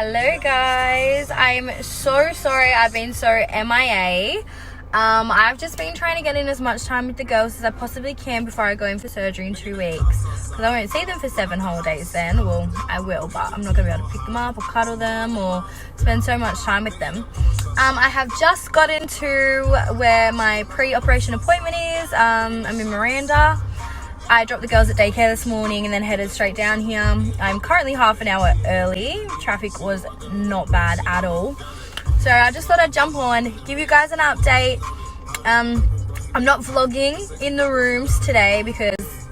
Hello guys, I'm so sorry I've been so MIA. I've just been trying to get in as much time with the girls as I possibly can before I go in for surgery in 2 weeks, because I won't see them for 7 whole days then. Well, I will, but I'm not going to be able to pick them up or cuddle them or spend so much time with them. I have just got into where my pre-operation appointment is. I'm in Miranda. I dropped the girls at daycare this morning and then headed straight down here. I'm currently half an hour early. Traffic was not bad at all. So I just thought I'd jump on, give you guys an update. I'm not vlogging in the rooms today because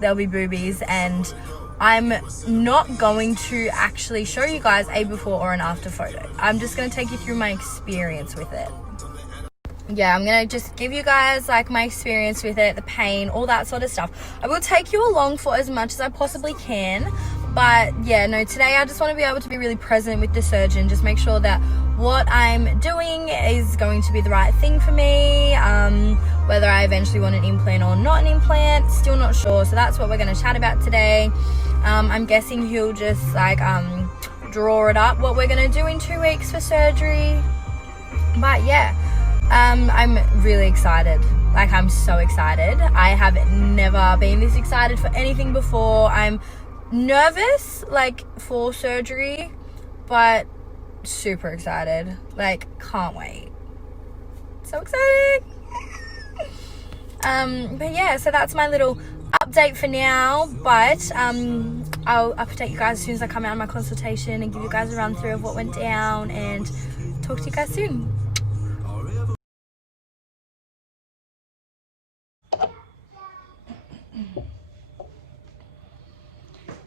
there'll be boobies, and I'm not going to actually show you guys a before or an after photo. I'm just going to take you through my experience with it. Yeah, I'm gonna just give you guys like my experience with it, the pain, all that sort of stuff. I will take you along for as much as I possibly can, but yeah, no, today I just want to be able to be really present with the surgeon, just make sure that what I'm doing is going to be the right thing for me. Whether I eventually want an implant or not an implant, still not sure, so that's what we're going to chat about today. I'm guessing he'll just like draw it up what we're going to do in 2 weeks for surgery, but yeah. I'm really excited. Like, I'm so excited. I have never been this excited for anything before. I'm nervous, like, for surgery, but super excited. Like, can't wait. So excited. But yeah, so that's my little update for now, but I'll update you guys as soon as I come out of my consultation and give you guys a run through of what went down, and talk to you guys soon.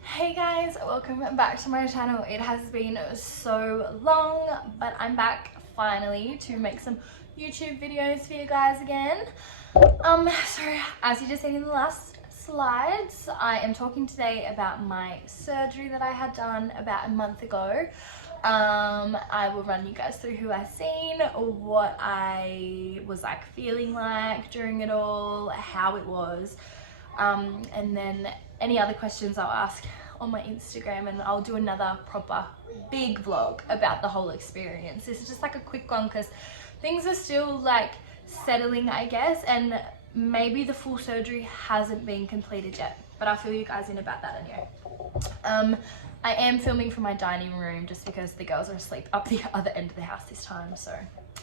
Hey guys, welcome back to my channel. It has been so long, but I'm back finally to make some YouTube videos for you guys again. So as you just seen in the last slides, I am talking today about my surgery that I had done about a month ago. I will run you guys through who I've seen, what I was like feeling like during it all, how it was, and then any other questions I'll ask on my Instagram, and I'll do another proper big vlog about the whole experience. This is just like a quick one because things are still like settling, I guess, and maybe the full surgery hasn't been completed yet, but I'll fill you guys in about that anyway. I am filming from my dining room just because the girls are asleep up the other end of the house this time, so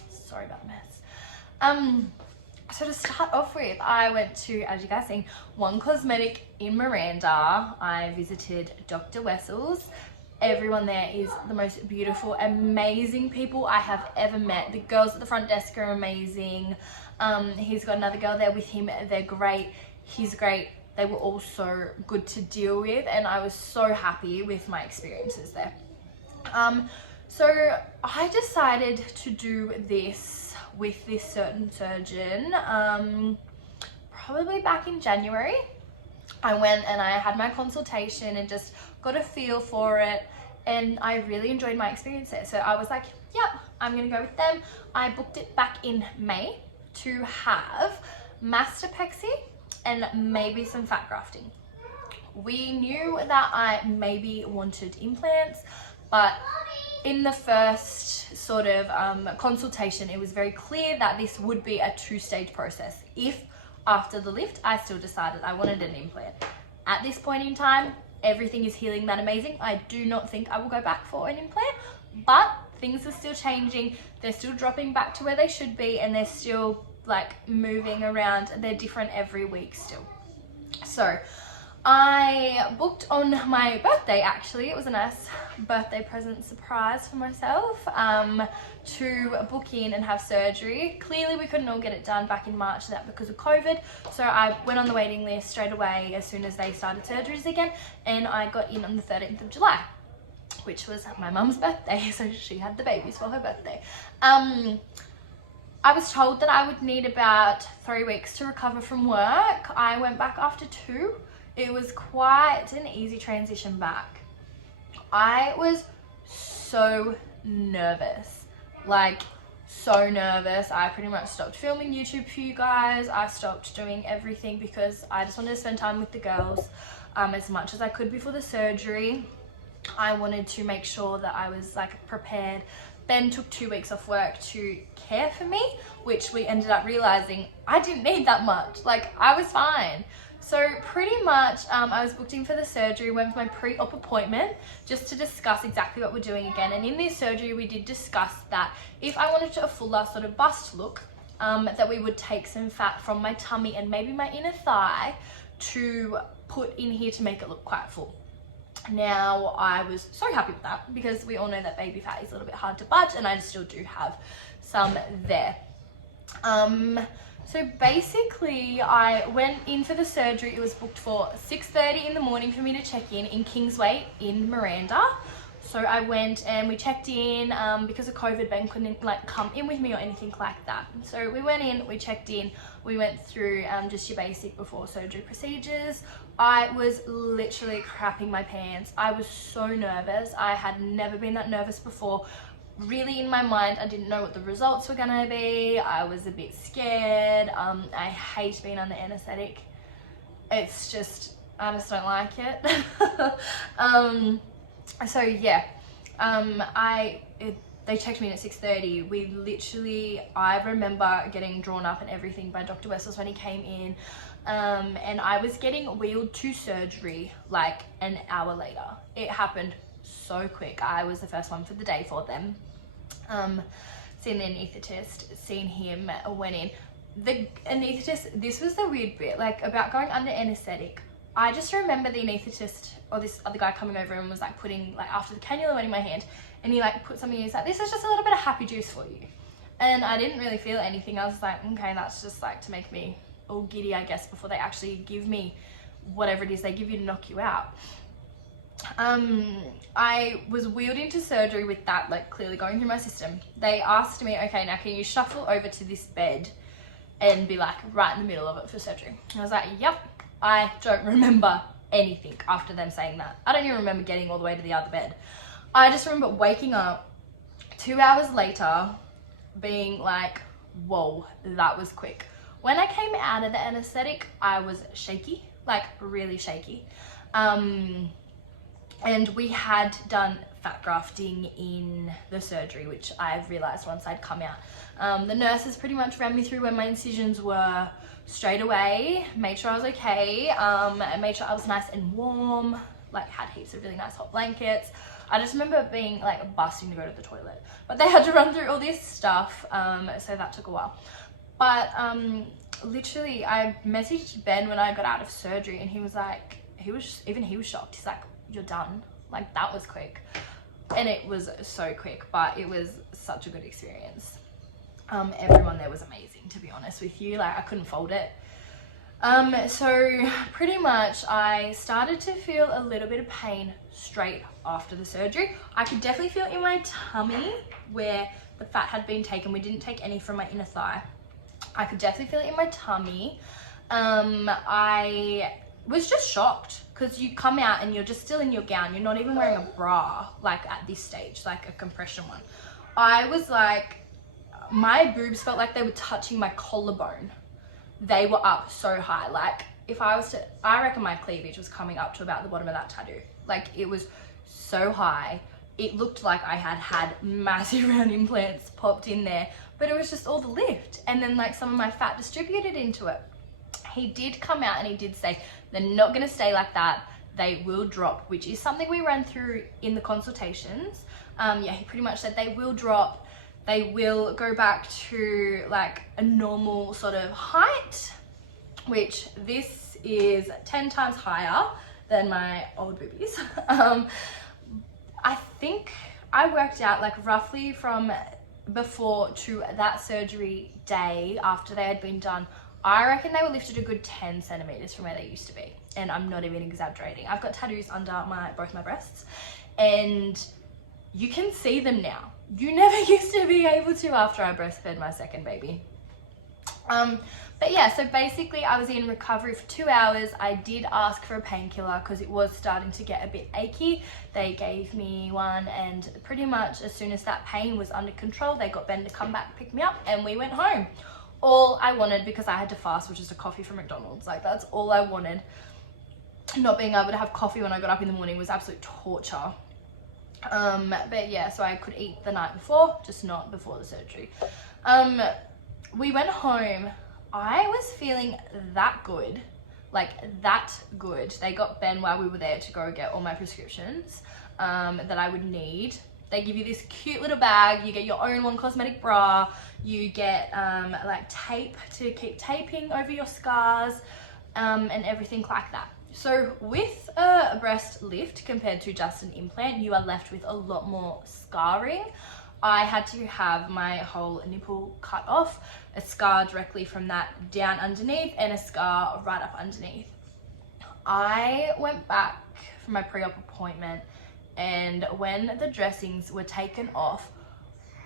sorry about the mess. So to start off with, I went to, as you guys seen, One Cosmetic in Miranda. I visited Dr. Wessels. Everyone there is the most beautiful, amazing people I have ever met. The girls at the front desk are amazing. He's got another girl there with him. They're great. He's great. They were all so good to deal with, and I was so happy with my experiences there. So I decided to do this with this certain surgeon probably back in January. I went and I had my consultation and just got a feel for it, and I really enjoyed my experience there. So I was like, yep, I'm gonna go with them. I booked it back in May to have mastopexy and maybe some fat grafting. We knew that I maybe wanted implants, but in the first sort of consultation, it was very clear that this would be a 2-stage process. If after the lift, I still decided I wanted an implant. At this point in time, everything is healing that amazing. I do not think I will go back for an implant, but things are still changing. They're still dropping back to where they should be, and they're still like moving around. They're different every week still. So I booked on my birthday, actually. It was a nice birthday present surprise for myself, to book in and have surgery. Clearly we couldn't all get it done back in March, that because of COVID, so I went on the waiting list straight away as soon as they started surgeries again, and I got in on the 13th of July, which was my mum's birthday, so she had the babies for her birthday. I was told that I would need about 3 weeks to recover from work. I went back after 2. It was quite an easy transition back. I was so nervous, like so nervous. I pretty much stopped filming YouTube for you guys. I stopped doing everything because I just wanted to spend time with the girls as much as I could before the surgery. I wanted to make sure that I was like prepared. Ben took 2 weeks off work to care for me, which we ended up realizing I didn't need that much. Like, I was fine. So pretty much I was booked in for the surgery, went for my pre-op appointment just to discuss exactly what we're doing again. And in this surgery, we did discuss that if I wanted a fuller sort of bust look, that we would take some fat from my tummy and maybe my inner thigh to put in here to make it look quite full. Now, I was so happy with that because we all know that baby fat is a little bit hard to budge, and I still do have some there. So basically I went in for the surgery. It was booked for 6:30 in the morning for me to check in Kingsway in Miranda. So I went and we checked in because of COVID. Ben couldn't like come in with me or anything like that. So we went in, we checked in, we went through just your basic before surgery procedures. I was literally crapping my pants. I was so nervous. I had never been that nervous before. Really in my mind, I didn't know what the results were gonna be. I was a bit scared. I hate being under anesthetic. It's just, I just don't like it. So yeah, they checked me in at 6:30. I remember getting drawn up and everything by Dr. Wessels when he came in. And I was getting wheeled to surgery like an hour later. It happened so quick. I was the first one for the day for them. Seen the anaesthetist, seen him, went in. The anaesthetist, this was the weird bit, like about going under anesthetic. I just remember the anaesthetist or this other guy coming over and was like putting, like after the cannula went in my hand, and he like put something in, he's like, this is just a little bit of happy juice for you. And I didn't really feel anything. I was like, okay, that's just like to make me all giddy, I guess, before they actually give me whatever it is they give you to knock you out. I was wheeled into surgery with that like clearly going through my system. They asked me, okay, now can you shuffle over to this bed and be like right in the middle of it for surgery? And I was like, yep. I don't remember anything after them saying that. I don't even remember getting all the way to the other bed. I just remember waking up 2 hours later being like, whoa, that was quick. When I came out of the anesthetic, I was shaky, like really shaky. And we had done fat grafting in the surgery, which I've realized once I'd come out. The nurses pretty much ran me through where my incisions were straight away, made sure I was okay, and made sure I was nice and warm, like had heaps of really nice hot blankets. I just remember being like busting to go to the toilet, but they had to run through all this stuff, so that took a while. But literally I messaged Ben when I got out of surgery, and he was like, he was shocked. He's like, you're done? Like, that was quick. And it was so quick, but it was such a good experience. Everyone there was amazing, to be honest with you. Like, I couldn't fault it. So pretty much I started to feel a little bit of pain straight after the surgery. I could definitely feel it in my tummy where the fat had been taken. We didn't take any from my inner thigh. I could definitely feel it in my tummy. I was just shocked because you come out and you're just still in your gown. You're not even wearing a bra, like at this stage, like a compression one. I was like, my boobs felt like they were touching my collarbone. They were up so high. Like if I was to, I reckon my cleavage was coming up to about the bottom of that tattoo. Like it was so high. It looked like I had massive round implants popped in there, but it was just all the lift. And then like some of my fat distributed into it. He did come out and he did say, they're not going to stay like that. They will drop, which is something we ran through in the consultations. Yeah, he pretty much said they will drop. They will go back to like a normal sort of height, which this is 10 times higher than my old boobies. I think I worked out like roughly from before to that surgery day after they had been done, I reckon they were lifted a good 10 centimeters from where they used to be. And I'm not even exaggerating. I've got tattoos under both my breasts and you can see them now. You never used to be able to after I breastfed my second baby. But yeah, so basically I was in recovery for 2 hours. I did ask for a painkiller because it was starting to get a bit achy. They gave me one and pretty much as soon as that pain was under control, they got Ben to come back, pick me up and we went home. All I wanted, because I had to fast, was just a coffee from McDonald's. Like that's all I wanted. Not being able to have coffee when I got up in the morning was absolute torture. But yeah, so I could eat the night before, just not before the surgery. We went home. I was feeling that good, like that good. They got Ben while we were there to go get all my prescriptions that I would need. They give you this cute little bag. You get your own One Cosmetic bra. You get like tape to keep taping over your scars and everything like that. So with a breast lift compared to just an implant, you are left with a lot more scarring. I had to have my whole nipple cut off, a scar directly from that down underneath and a scar right up underneath. I went back for my pre-op appointment, and when the dressings were taken off,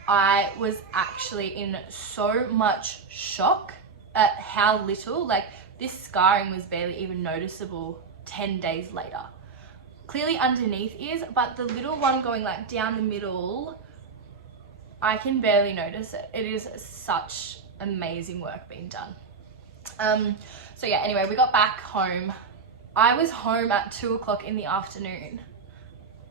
I was actually in so much shock at how little, like this scarring was barely even noticeable 10 days later. Clearly underneath is, but the little one going like down the middle, I can barely notice it. It is such amazing work being done. So yeah, anyway, we got back home. I was home at 2 o'clock in the afternoon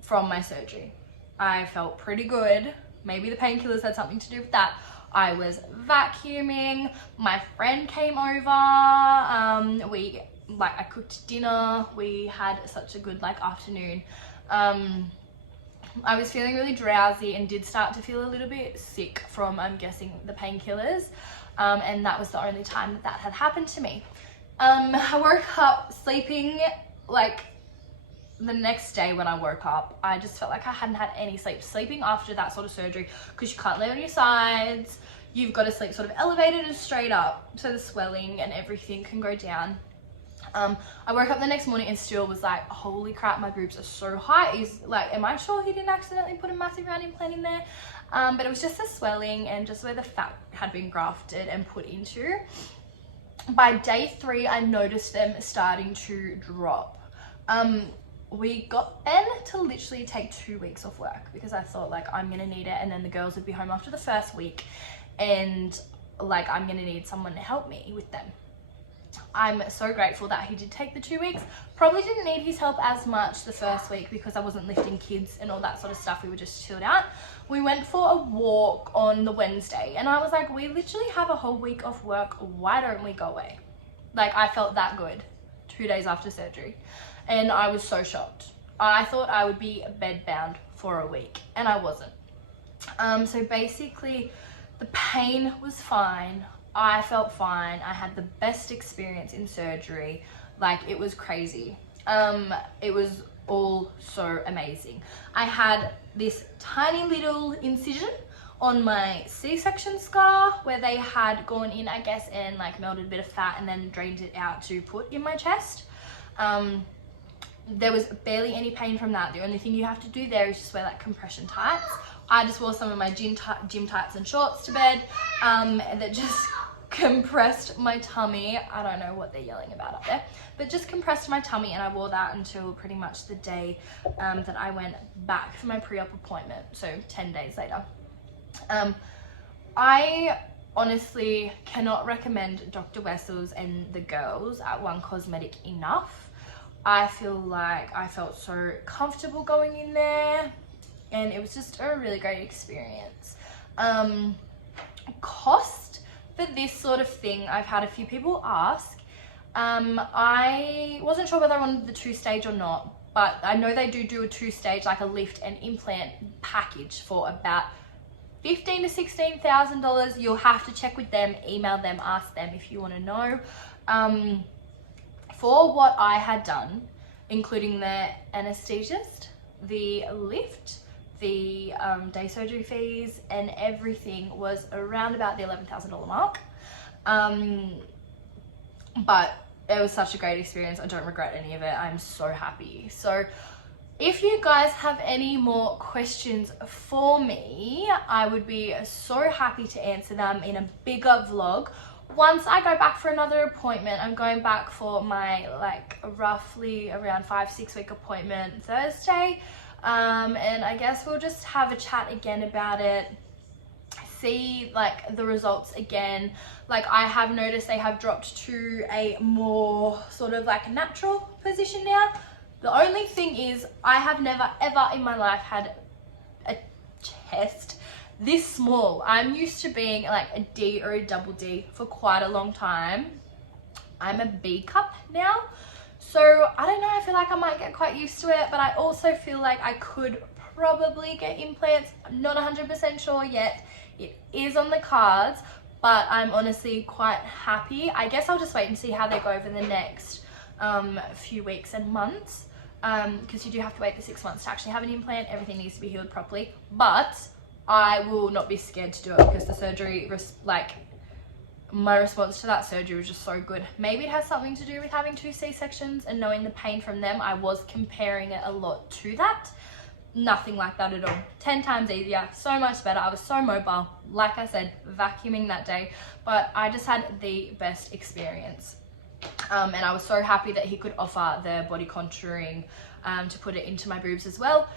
from my surgery. I felt pretty good. Maybe the painkillers had something to do with that. I was vacuuming. My friend came over. I cooked dinner. We had such a good afternoon. I was feeling really drowsy and did start to feel a little bit sick from, I'm guessing, the painkillers. And that was the only time that had happened to me. I woke up sleeping, the next day when I woke up, I just felt like I hadn't had any sleep. Sleeping after that sort of surgery, because you can't lay on your sides, you've got to sleep sort of elevated and straight up so the swelling and everything can go down. I woke up the next morning and still was like, holy crap, my boobs are so high. Am I sure he didn't accidentally put a massive round implant in there? But it was just the swelling and just where the fat had been grafted and put into. By day 3, I noticed them starting to drop. We got Ben to literally take 2 weeks off work because I thought I'm gonna need it, and then the girls would be home after the first week, and I'm gonna need someone to help me with them. I'm so grateful that he did take the 2 weeks. Probably didn't need his help as much the first week because I wasn't lifting kids and all that sort of stuff. We were just chilled out. We went for a walk on the Wednesday, and I was like, we literally have a whole week off work. Why don't we go away? I felt that good 2 days after surgery. And I was so shocked. I thought I would be bedbound for a week, and I wasn't. So basically, the pain was fine. I felt fine. I had the best experience in surgery. It was crazy. It was all so amazing. I had this tiny little incision on my C-section scar where they had gone in, I guess, and melted a bit of fat and then drained it out to put in my chest. There was barely any pain from that. The only thing you have to do there is just wear compression tights. I just wore some of my gym tights and shorts to bed that just compressed my tummy. I don't know what they're yelling about up there, but just compressed my tummy, and I wore that until pretty much the day that I went back for my pre-op appointment, so 10 days later. I honestly cannot recommend Dr. Wessels and the girls at One Cosmetic enough. I feel like I felt so comfortable going in there, and it was just a really great experience. Cost for this sort of thing, I've had a few people ask. I wasn't sure whether I wanted the 2-stage or not, but I know they do a 2-stage, a lift and implant package for about $15,000 to $16,000. You'll have to check with them, email them, ask them if you want to know. For what I had done, including the anesthetist, the lift, the day surgery fees, and everything, was around about the $11,000 mark. But it was such a great experience. I don't regret any of it. I'm so happy. So if you guys have any more questions for me, I would be so happy to answer them in a bigger vlog. Once I go back for another appointment, I'm going back for my roughly around 5-6 week appointment Thursday. And I guess we'll just have a chat again about it, see the results again. I have noticed they have dropped to a more sort of natural position now. The only thing is, I have never ever in my life had test this small. I'm used to being like a D or a double D for quite a long time. I'm a B cup now. So I don't know, I feel like I might get quite used to it, but I also feel like I could probably get implants. I'm not 100% sure yet. It is on the cards, but I'm honestly quite happy. I guess I'll just wait and see how they go over the next few weeks and months, because you do have to wait the 6 months to actually have an implant. Everything needs to be healed properly, but I will not be scared to do it because the surgery, my response to that surgery was just so good. Maybe it has something to do with having 2 C-sections and knowing the pain from them. I was comparing it a lot to that. Nothing like that at all. 10 times easier, so much better. I was so mobile, like I said, vacuuming that day, but I just had the best experience. And I was so happy that he could offer the body contouring to put it into my boobs as well.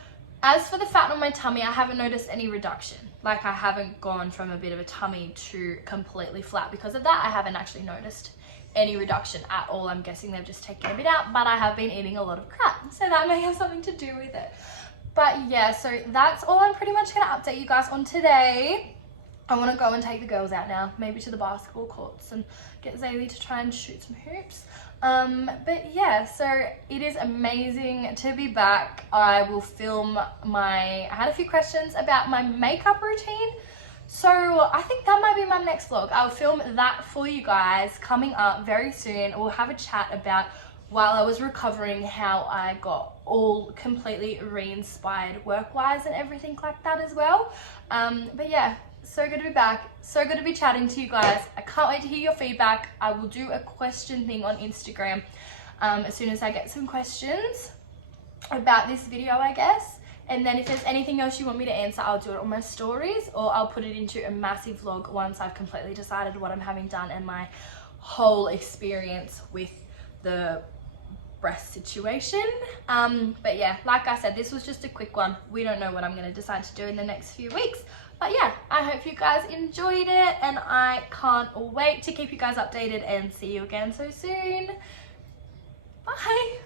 As for the fat on my tummy, I haven't noticed any reduction. Like, I haven't gone from a bit of a tummy to completely flat. Because of that, I haven't actually noticed any reduction at all. I'm guessing they've just taken a bit out, but I have been eating a lot of crap, so that may have something to do with it. But yeah, so that's all I'm pretty much going to update you guys on today. I want to go and take the girls out now, maybe to the basketball courts, and get Zaylee to try and shoot some hoops. But yeah, so it is amazing to be back. I will film I had a few questions about my makeup routine, so I think that might be my next vlog. I'll film that for you guys coming up very soon. We'll have a chat about, while I was recovering, how I got all completely re-inspired work-wise and everything like that as well. But yeah, so good to be back, so good to be chatting to you guys. I can't wait to hear your feedback. I will do a question thing on Instagram as soon as I get some questions about this video, I guess. And then if there's anything else you want me to answer, I'll do it on my stories, or I'll put it into a massive vlog once I've completely decided what I'm having done and my whole experience with the breast situation. But yeah, like I said, this was just a quick one. We don't know what I'm going to decide to do in the next few weeks. But yeah, I hope you guys enjoyed it, and I can't wait to keep you guys updated and see you again so soon. Bye.